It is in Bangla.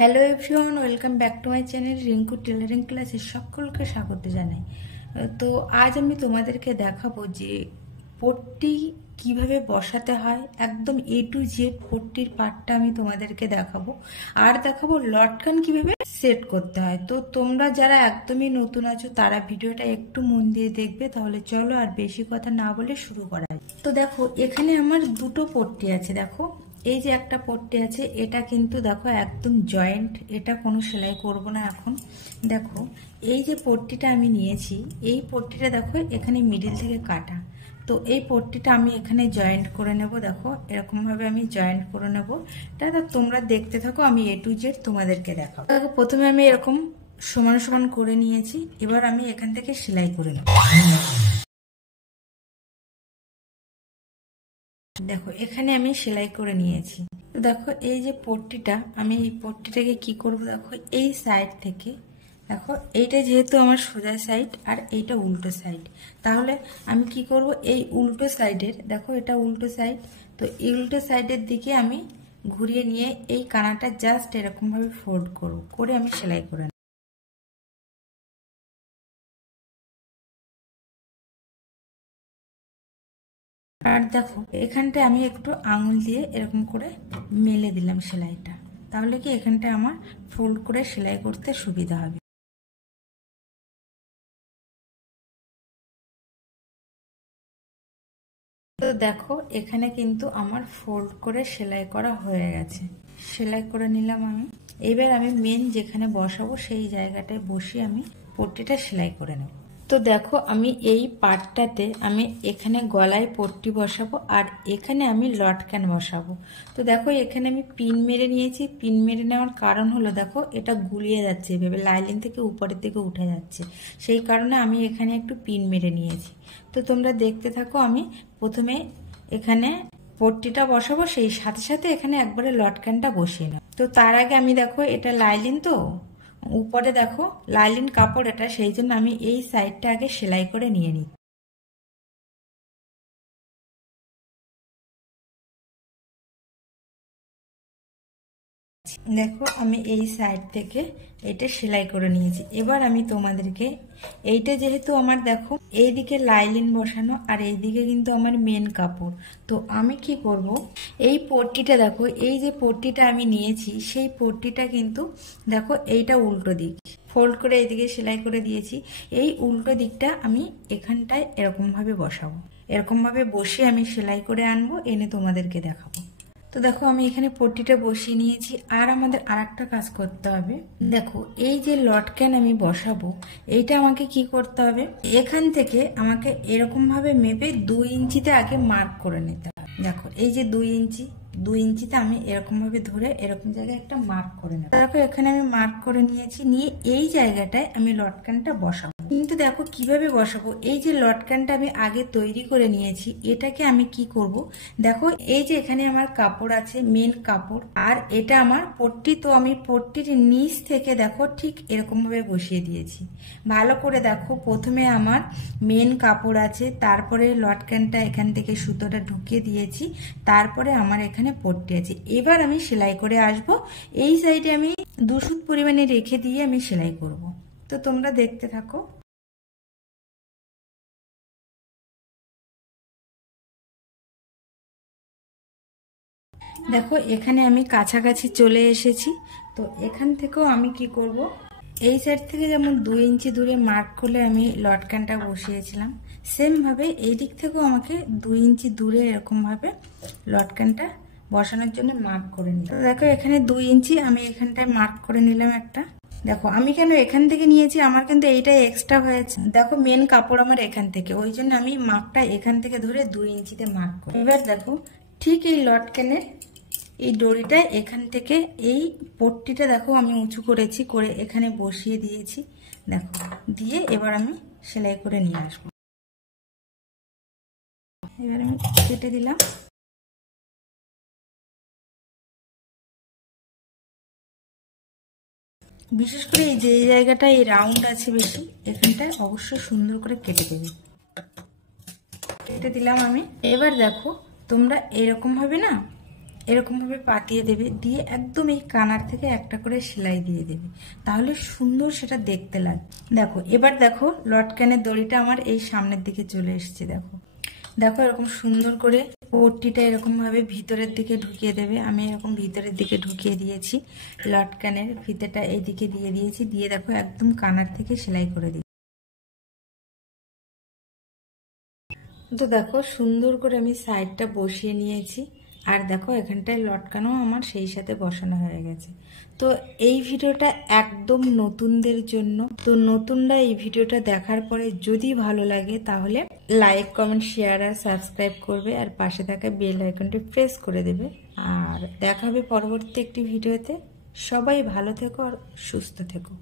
Hello everyone, welcome back to my channel Rinku tailoring ক্লাসে সকলকে স্বাগত জানাই। তো আজ আমি তোমাদেরকে দেখাবো যে পট্টি কিভাবে বসাতে হয়, একদম এ টু জেড পট্টির পার্টটা আমি তোমাদেরকে দেখাবো। আর দেখাবো লটকান কিভাবে সেট করতে হয়। তো তোমরা যারা একদমই নতুন আছো তারা ভিডিওটা একটু মন দিয়ে দেখবে। তাহলে চলো আর বেশি কথা না বলে শুরু করা যায়। তো দেখো, এখানে আমার দুটো পট্টি আছে। দেখো, এই যে একটা পট্টি আছে, এটা কিন্তু দেখো একদম জয়েন্ট, এটা কোনো সেলাই করব না এখন। দেখো, এই যে পট্টিটা আমি নিয়েছি, এই পট্টিটা দেখো এখানে মিডিল থেকে কাটা। তো এই পট্টিটা আমি এখানে জয়েন্ট করে নেব। দেখো, এরকম ভাবে আমি জয়েন্ট করে নেব। এটা তোমরা দেখতে থাকো, আমি এ টু জেড তোমাদেরকে দেখাবো। দেখো, প্রথমে আমি এরকম সমান সমান করে নিয়েছি। এবার আমি এখান থেকে সেলাই করে নেব। দেখো, এখানে আমি সেলাই করে নিয়েছি। দেখো, এই যে পট্টিটা, আমি এই পট্টিটাকে কি করব, দেখো এই সাইড থেকে, দেখো এইটা যেহেতু আমার সোজা সাইড আর এইটা উল্টো সাইড, তাহলে আমি কি করব, এই উল্টো সাইডের, দেখো এটা উল্টো সাইড, তো এই উল্টো সাইডের দিকে আমি ঘুরিয়ে নিয়ে এই কানাটা জাস্ট এরকম ভাবে ফোল্ড করব, করে আমি সেলাই করে নেব। আর দেখো, এখানটা আমি একটু আঙুল দিয়ে এরকম করে মেলে দিলাম সেলাইটা, তাহলে কি এখানটা আমার ফোল্ড করে সেলাই করতে সুবিধা হবে। তো দেখো, এখানে কিন্তু আমার ফোল্ড করে সেলাই করা হয়ে গেছে। সেলাই করে নিলাম আমি। এইবার আমি মেন যেখানে বসাবো সেই জায়গাটায় বসিয়ে আমি পট্টিটা সেলাই করে নেব। তো দেখো, আমি এই পার্টটাতে আমি এখানে গলায় পট্টি বসাবো আর এখানে আমি লটকান বসাবো। তো দেখো, এখানে আমি পিন মেরে নিয়েছি। পিন মেরে নেওয়ার কারণ হলো, দেখো এটা গুলিয়ে যাচ্ছে, এভাবে লাইলিন থেকে উপরের দিকে উঠে যাচ্ছে, সেই কারণে আমি এখানে একটু পিন মেরে নিয়েছি। তো তোমরা দেখতে থাকো, আমি প্রথমে এখানে পট্টিটা বসাবো, সেই সাথে সাথে এখানে একবারে লটকানটা বসিয়ে নেব। তো তার আগে আমি, দেখো এটা লাইলিন, তো উপরে দেখো লাইলিন কাপড় এটা, সেই জন্য আমি এই সাইডটা আগে সেলাই করে নিয়ে নিই। দেখো, আমি এই সাইড থেকে এটা সেলাই করে নিয়েছি। এবার আমি তোমাদেরকে, এইটা যেহেতু আমার দেখো এইদিকে লাইলিন বসানো আর এইদিকে কিন্তু আমার মেন কাপড়, তো আমি কি করব, এই পট্টিটা দেখো, এই যে পট্টিটা আমি নিয়েছি সেই পট্টিটা কিন্তু দেখো এইটা উল্টো দিক, ফোল্ড করে এইদিকে সেলাই করে দিয়েছি। এই উল্টো দিকটা আমি এখানটায় এরকম ভাবে বসাবো। এরকম ভাবে বসিয়ে আমি সেলাই করে আনবো, এনে তোমাদেরকে দেখাবো। তো দেখো, আমি এখানে পট্টিটা বসিয়ে নিয়েছি। আর আমাদের আর একটা কাজ করতে হবে। দেখো, এই যে লটকান আমি বসাবো, এইটা আমাকে কি করতে হবে, এখান থেকে আমাকে এরকম ভাবে মেপে 2 ইঞ্চিতে আগে মার্ক করে নিতে হবে। দেখো, এই যে 2 ইঞ্চি, 2 ইঞ্চিতে আমি এরকম ভাবে ধরে এরকম জায়গায় একটা মার্ক করে নেব। দেখো, এখানে আমি মার্ক করে নিয়েছি। নিয়ে এই জায়গাটায় আমি লটকানটা বসাবো। কিন্তু দেখো কিভাবে বসাবো, এই যে লটকানটা আমি আগে তৈরি করে নিয়েছি, এটাকে আমি কি করব, দেখো এই যে এখানে আমার কাপড় আছে, মেন কাপড়, আর এটা আমার পট্টি। তো আমি পট্টির নিচ থেকে দেখো ঠিক এরকম ভাবে বসিয়ে দিয়েছি। ভালো করে দেখো, প্রথমে আমার মেন কাপড় আছে, তারপরে লটকানটা এখান থেকে সুতোটা ঢুকিয়ে দিয়েছি, তারপরে আমার এখানে পট্টি আছে। এবার আমি সেলাই করে আসব। এই সাইডে আমি 2 সুত পরিমাণে রেখে দিয়ে আমি সেলাই করব। তো তোমরা দেখতে থাকো। দেখো, এখানে আমি কাছাকাছি চলে এসেছি। তো এখান থেকেও আমি কি করব, এই সাইড থেকে যেমন 2 ইঞ্চি দূরে মার্ক করলে আমি লটকানটা বসিয়েছিলাম, সেম ভাবে এই দিক থেকেও আমাকে 2 ইঞ্চি দূরে এরকম ভাবে লটকানটা বসানোর জন্য মার্ক করে নিলাম। তো দেখো, এখানে 2 ইঞ্চি আমি এখানটায় মার্ক করে নিলাম একটা। দেখো, আমি কেন এখান থেকে নিয়েছি, আমার কিন্তু এইটাই এক্সট্রা হয়েছে। দেখো, মেন কাপড় আমার এখান থেকে, ওই জন্য আমি মার্কটা এখান থেকে ধরে 2 ইঞ্চিতে মার্ক করি। এবার দেখো, ঠিক এই লটকানের এই দড়িটা এখান থেকে এই পট্টিটা দেখো আমি উঁচু করেছি, করে এখানে বসিয়ে দিয়েছি। দেখো, দিয়ে এবার আমি সেলাই করে নিয়ে আসবো। এবার আমি কেটে দিলাম। বিশেষ করে এই যে জায়গাটা এই রাউন্ড আছে বেশি, এখানটায় অবশ্যই সুন্দর করে কেটে দেবে। কেটে দিলাম আমি। এবার দেখো, তোমরা এরকম ভাবে না এরকমভাবে পাতিয়ে দেবে, দিয়ে একদম এই কানার থেকে একটা করে সেলাই দিয়ে দেবে, তাহলে সুন্দর সেটা দেখতে লাগে। দেখো এবার দেখো লটকানের দড়িটা আমার এই সামনের দিকে চলে এসেছে। দেখো দেখো এরকম সুন্দর করে পট্টিটা এরকম ভাবে ভিতরের দিকে ঢুকিয়ে দেবে। আমি এরকম ভিতরের দিকে ঢুকিয়ে দিয়েছি, লটকানের ফিতেটা এইদিকে দিয়ে দিয়েছি, দিয়ে দেখো একদম কানার থেকে সেলাই করে দিই। তো দেখো সুন্দর করে আমি সাইডটা বসিয়ে নিয়েছি, আর দেখো এখানটায় লটকানো আমার সেই সাথে বসানো হয়ে গেছে। তো এই ভিডিওটা একদম নতুনদের জন্য। তো নতুনরা এই ভিডিওটা দেখার পরে যদি ভালো লাগে তাহলে লাইক, কমেন্ট, শেয়ার আর সাবস্ক্রাইব করবে, আর পাশে থাকা বেল আইকনটি প্রেস করে দেবে। আর দেখা হবে পরবর্তী একটি ভিডিওতে। সবাই ভালো থেকো আর সুস্থ থেকো।